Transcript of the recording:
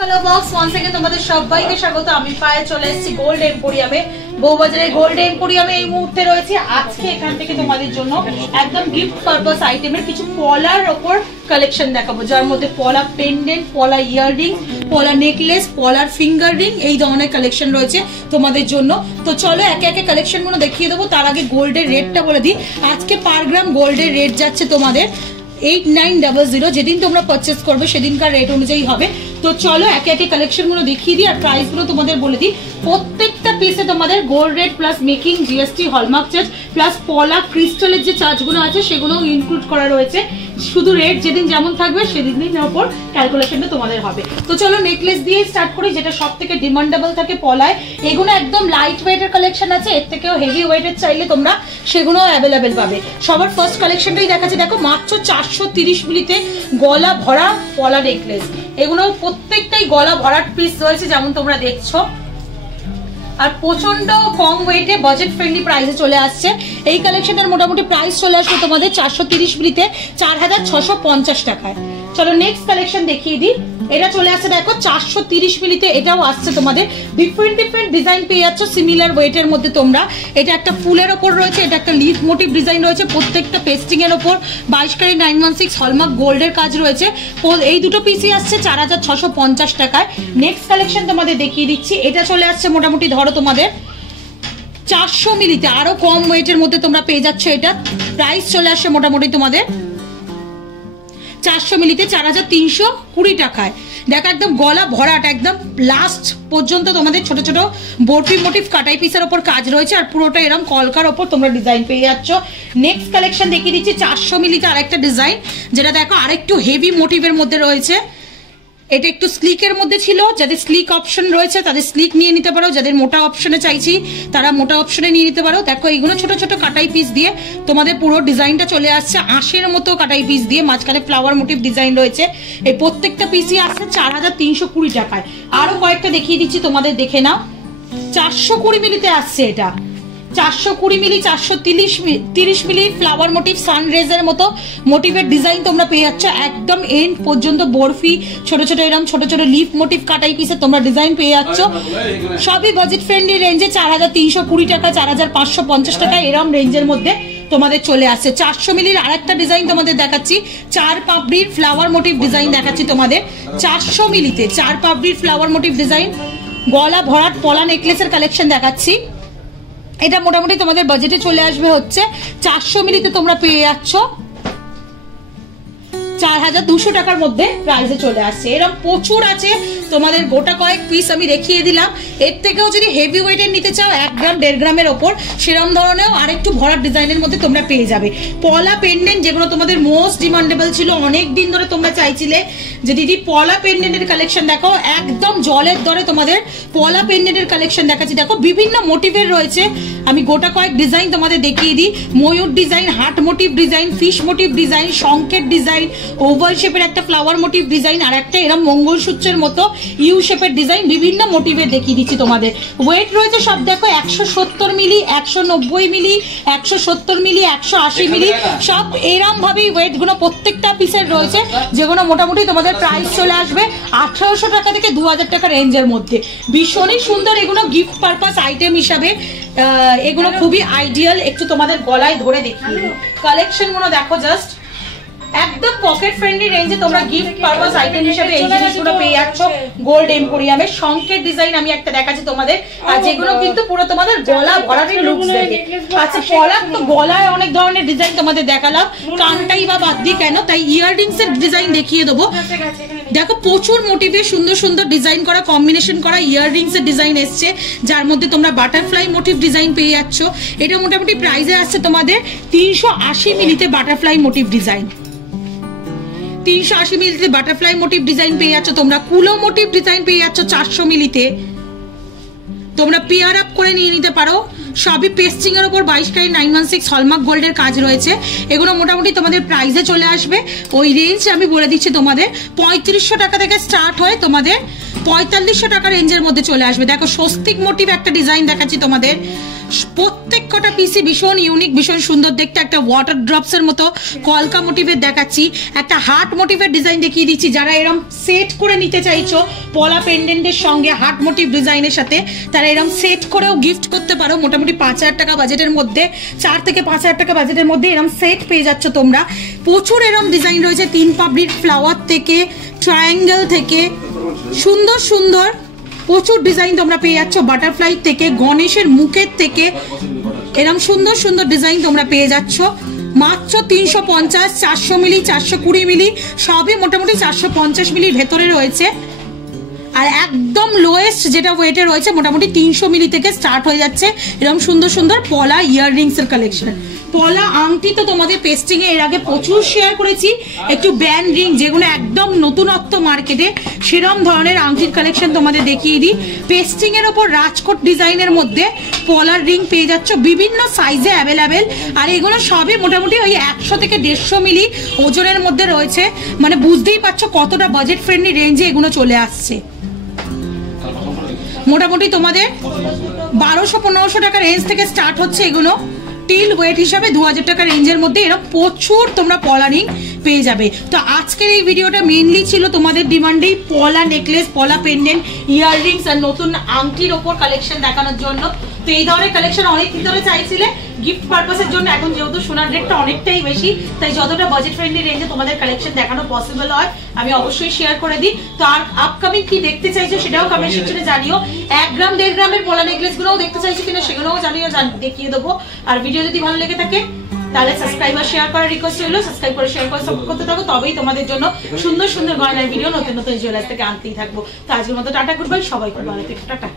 Hello box once again তোমাদের সবাইকে স্বাগত। আমি পায়ে চলে এসেছি গোল্ড এম্পোরিয়ামে, বউবাজারে গোল্ড এম্পোরিয়ামে এই মুহূর্তে রয়েছে। আজকে এখান থেকে তোমাদের জন্য একদম গিফট পারপাস আইটেমের কিছু পলার ওপর কালেকশন দেখাবো, যার মধ্যে পলা পেন্ডেন্ট, পলা ইয়াররিং, পলা নেকলেস, পলার ফিঙ্গার রিং, এই ধরনের কালেকশন রয়েছে তোমাদের জন্য। তো চলো একে একে কালেকশন গুলো দেখিয়ে দেবো। তার আগে গোল্ডের রেটটা বলে দিই। আজকে পার গ্রাম গোল্ডের রেট যাচ্ছে তোমাদের 8900। যেদিন তোমরা পারচেস করবে সেদিনকার রেট অনুযায়ী হবে। তো চলো একে একে কালেকশন গুলো দেখিয়ে দিই আর প্রাইস গুলো তোমাদের বলে দিই। প্রত্যেকটা পিসে তোমাদের gold rate plus making, GST, hallmark charge plus পলা ক্রিস্টালের যে চার্জগুলো আছে সেগুলো ইনক্লুড করা রয়েছে। শুধু রেট যেদিন যেমন থাকবে সেদিনের উপর ক্যালকুলেশনটা তোমাদের হবে। তো চলো নেকলেস দিয়ে স্টার্ট করি, যেটা সব থেকে ডিমান্ডেবল থাকে পলায়। এগুলো একদম লাইট ওয়েটের কালেকশন আছে, এর থেকেও হেভি ওয়েটের চাইলে তোমরা সেগুলো অ্যাভেলেবেল পাবে। সবার ফার্স্ট কালেকশনটাই দেখাচ্ছি, দেখো মাত্র 430 মিলিতে গলা ভরা পলা নেকলেস। এগুলো প্রত্যেকটাই গলা ভরাট পিস রয়েছে যেমন তোমরা দেখছো, আর প্রচন্ড কম ওয়েটে বাজেট ফ্রেন্ডলি প্রাইসে চলে আসছে। এই কালেকশনটার মোটামুটি প্রাইস চলে আসবে তোমাদের 430 মিলিতে 4650 টাকায়। চলো নেক্সট কালেকশন দেখিয়ে দিই। এটা চলে আসছে দেখো 430 মিলিতে, এটাও আসছে তোমাদের ডিফারেন্ট ডিজাইন পেয়ে যাচ্ছ সিমিলার ওয়েটের মধ্যে তোমরা। এটা একটা ফুলের ওপর রয়েছে, এটা একটা লিফ মোটিভ ডিজাইন রয়েছে, প্রত্যেকটা পেস্টিং এর ওপর 22 ক্যারেট 916 হলমার্ক গোল্ডের কাজ রয়েছে। এই দুটো পিসই আসছে 4650 টাকায়। নেক্সট কালেকশন তোমাদের দেখিয়ে দিচ্ছি। এটা চলে আসছে মোটামুটি ধরো তোমাদের 400 মিলিতে, আরো কম ওয়েটের মধ্যে তোমরা পেয়ে যাচ্ছ। এটা প্রাইস চলে আসছে মোটামুটি তোমাদের 400 মিলিতে 4320 টাকায়। দেখো একদম গলা ভরাট, একদম লাস্ট পর্যন্ত তোমাদের ছোট ছোট বরফি মোটিভ কাটাই পিসের ওপর কাজ রয়েছে, আর পুরোটা এরকম কলকার ওপর তোমরা ডিজাইন পেয়ে যাচ্ছ। নেক্সট কালেকশন দেখিয়ে দিচ্ছি 400 মিলিতে আরেকটা ডিজাইন, যেটা দেখো আরেকটু হেভি মোটিভের মধ্যে রয়েছে। এটা একটু স্লিকের মধ্যে ছিল, যাদের স্লিক অপশন রয়েছে তাদের স্লিক নিয়ে নিতে পারো, যাদের মোটা অপশনে চাইছি তারা মোটা অপশনে নিয়ে নিতে পারো। দেখো এইগুলো ছোট ছোট কাটাই পিস দিয়ে তোমাদের পুরো ডিজাইনটা চলে আসছে আঁশের মতো কাটাই পিস দিয়ে, মাঝখানে ফ্লাওয়ার মোটিভ ডিজাইন রয়েছে। এই প্রত্যেকটা পিসই আসছে 4320 টাকায়। আরো কয়েকটা দেখিয়ে দিচ্ছি তোমাদের, দেখে নাও। 420 মিলিতে আসছে এটা, 420 মিলি, 430 মিলি ফ্লাওয়ার মোটিভ সানরেজের মতো মোটিভের ডিজাইন তোমরা পেয়ে যাচ্ছ। একদম এন্ড পর্যন্ত বরফি ছোট ছোট এরকম ছোট ছোট লিফ মোটিভ কাটাই পিসে তোমরা ডিজাইন পেয়ে যাচ্ছ। সবই বাজেট ফ্রেন্ডলি রেঞ্জে 4320 টাকা, 4550 টাকা এরকম রেঞ্জের মধ্যে তোমাদের চলে আসছে। 400 মিলির আরেকটা ডিজাইন তোমাদের দেখাচ্ছি, 4 পাপড়ির ফ্লাওয়ার মোটিভ ডিজাইন দেখাচ্ছি তোমাদের 400 মিলিতে। 4 পাপড়ির ফ্লাওয়ার মোটিভ ডিজাইন, গলা ভরাট পলা নেকলেসের কালেকশন দেখাচ্ছি। এটা মোটামুটি তোমাদের বাজেটে চলে আসবে হচ্ছে 400 মিলিতে তোমরা পেয়ে যাচ্ছ 4200 টাকার মধ্যে প্রাইসে চলে আসছে। এরকম প্রচুর আছে তোমাদের, গোটা কয়েক পিস আমি দেখিয়ে দিলাম। এর থেকেও যদি হেভি ওয়েটের নিতে চাও 1 গ্রাম 1.5 গ্রামের ওপর, সেরকম ধরনেরও আরেকটু ভরাট ডিজাইনের মধ্যে তোমরা পেয়ে যাবে। পলা পেন্ডেন্ট, যেগুলো তোমাদের মোস্ট ডিমান্ডেবল ছিল, অনেক দিন ধরে তোমরা চাইছিলে যে দিদি পলা পেন্ডেন্টের কালেকশন দেখো, একদম জলের দরে তোমাদের পলা পেন্ডেন্টের কালেকশন দেখাচ্ছি। দেখো বিভিন্ন মোটিভের রয়েছে, আমি গোটা কয়েক ডিজাইন তোমাদের দেখিয়ে দিই। ময়ূর design, heart motif design, fish motif design, সংকেত ডিজাইন, ওভাল শেপের একটা ফ্লাওয়ার মোটিভ ডিজাইন, আর একটা এরকম মঙ্গলসূত্রের মতো ইউ শেপের ডিজাইন, বিভিন্ন মোটিভের দেখিয়ে দিচ্ছি তোমাদের। ওয়েট রয়েছে সব দেখো 170 মিলি, 190 মিলি, 170 মিলি, 180 মিলি, সব এরম ভাবেই ওয়েট গুলো প্রত্যেকটা পিসের রয়েছে, যেগুলো মোটামুটি তোমাদের প্রাইস চলে আসবে 1800 টাকা থেকে 2000 টাকা রেঞ্জের মধ্যে। ভীষণই সুন্দর এগুলো গিফট পারপাস আইটেম হিসাবে, এগুলো খুবই আইডিয়াল। একটু তোমাদের গলায় ধরে দেখিয়ে দিই কালেকশন গুলো, দেখো জাস্ট একদম পকেট ফ্রেন্ডলি রেঞ্জে তোমরা গিফট পারপাস আইটেম হিসেবে এই জিনিসগুলো পেয়ে যাচ্ছ গোল্ড এম্পোরিয়ামের। সংকেত ডিজাইন আমি একটা দেখাচ্ছি তোমাদের, আর যেগুলো কিন্তু পুরো তোমাদের গলা ভরাটের লুকস দেবে। আচ্ছা পলা তো গলায় অনেক ধরনের ডিজাইন তোমাদের দেখালাম, কানটাই বা বাদ দিয়ে কেন, তাই ইয়াররিংস এর ডিজাইন দেখিয়ে দেবো। দেখো প্রচুর মোটিভে সুন্দর সুন্দর ডিজাইন করা, কম্বিনেশন করা ইয়াররিংস এর ডিজাইন এসছে, যার মধ্যে তোমরা বাটারফ্লাই মোটিভ ডিজাইন পেয়ে যাচ্ছ। এটা মোটামুটি প্রাইসে আসছে তোমাদের 380 মিলিতে বাটারফ্লাই মোটিভ ডিজাইন, 380 মিলিতে বাটারফ্লাই মোটিভ ডিজাইন পেয়ে যাচ্ছ তোমরা। কুলো মোটিভ ডিজাইন পেয়ে যাচ্ছ 400 মিলিতে, তোমরা পেয়ার আপ করে নিয়ে নিতে পারো। সবই পেস্টিং এর উপর 22 ক্যারেট 916 হলমার্ক গোল্ডের কাজ রয়েছে। এগুলো মোটামুটি তোমাদের প্রাইসে চলে আসবে ওই রেঞ্জ আমি বলে দিচ্ছি তোমাদের 3500 টাকা থেকে স্টার্ট হয় তোমাদের 4500 টাকা রেঞ্জের মধ্যে চলে আসবে। দেখো স্বস্তিক মোটিভ একটা ডিজাইন দেখাচ্ছি তোমাদের, প্রত্যেক কটা পিসি ভীষণ ইউনিক, ভীষণ সুন্দর দেখতে। একটা ওয়াটার ড্রপস এর মতো কলকা মোটিভের দেখাচ্ছি, একটা হার্ট মোটিভের ডিজাইন দেখিয়ে দিচ্ছি। যারা এরকম সেট করে নিতে চাইছো পলা পেন্ডেন্টের সঙ্গে হার্ট মোটিভ ডিজাইনের সাথে, তারা এরকম সেট করেও গিফট করতে পারো। মোটামুটি 5000 টাকা বাজেটের মধ্যে, 4 থেকে 5000 টাকা বাজেটের মধ্যে এরকম সেট পেয়ে যাচ্ছ তোমরা। প্রচুর এরকম ডিজাইন রয়েছে, 3 পাপড়ির ফ্লাওয়ার থেকে, ট্রায়াঙ্গেল থেকে, সুন্দর সুন্দর প্রচুর ডিজাইন তোমরা পেয়ে যাচ্ছ। বাটারফ্লাই থেকে, গণেশের মুখের থেকে, এরকম সুন্দর সুন্দর ডিজাইন তোমরা পেয়ে যাচ্ছ। মাত্র 350, 400 মিলি, 420 মিলি, সবই মোটামুটি 450 মিলির ভেতরে রয়েছে। আর একদম লোয়েস্ট যেটা ওয়েটে রয়েছে মোটামুটি 300 মিলি থেকে স্টার্ট হয়ে যাচ্ছে এরকম সুন্দর সুন্দর পলা ইয়াররিংসের কালেকশন। পলা আংটি তো তোমাদের পেস্টিং এর আগে প্রচুর শেয়ার করেছি, একটু ব্যান্ড রিং যেগুলো একদম নতুনত্ব মার্কেটে, সেরকম ধরনের আংটির কালেকশন তোমাদের দেখিয়ে দিই। পেস্টিং এর ওপর রাজকোট ডিজাইনের মধ্যে পলার রিং পেয়ে যাচ্ছ বিভিন্ন সাইজে অ্যাভেলেবেল। আর এগুলো সবই মোটামুটি ওই 100 থেকে 150 মিলি ওজনের মধ্যে রয়েছে, মানে বুঝতেই পারছো কতটা বাজেট ফ্রেন্ডলি রেঞ্জে এগুলো চলে আসছে। মোটামুটি তোমাদের 1200-1500 টাকা রেঞ্জ থেকে স্টার্ট হচ্ছে এগুলো। টিল ওয়েট হিসাবে 2000 টাকা রেঞ্জের মধ্যে এরকম প্রচুর তোমরা পলা রিং পেয়ে যাবে। তো আজকের এই ভিডিওটা মেইনলি ছিল তোমাদের ডিমান্ডেই পলা নেকলেস, পলা পেন্ডেন্ট, ইয়াররিংস আর নতুন আংটির ওপর কালেকশন দেখানোর জন্য। তো এই ধরনের কালেকশন অনেকদিন ধরে চাইছিলে গিফট পারপাসের জন্য। এখন যেহেতু সোনার রেটটা অনেকটাই বেশি, তাই যতটা বাজেট ফ্রেন্ডলি রেঞ্জে তোমাদের কালেকশন দেখানো পসিবল হয় আমি অবশ্যই শেয়ার করে দিই। তো আর আপকামিং কি দেখতে চাইছো সেটাও কমেন্ট সেকশনে জানিও। 1 গ্রাম 1.5 গ্রামের পলা নেকলেস গুলোও দেখতে চাইছো কিনা সেগুলোও জানিও, দেখিয়ে দেবো। আর ভিডিও যদি ভালো লেগে থাকে তাহলে সাবস্ক্রাইব আর শেয়ার করার রিকোয়েস্ট রইলো। সাবস্ক্রাইব করে শেয়ার করে সাপোর্ট করতে থাকো, তবেই তোমাদের জন্য সুন্দর সুন্দর গয়নার ভিডিও নতুন নতুন জুয়েলার্স থেকে আনতেই থাকবো। তো আজকের মতো টাটা, গুড বাই, সবাইকে ভালো থেকো, টাটা।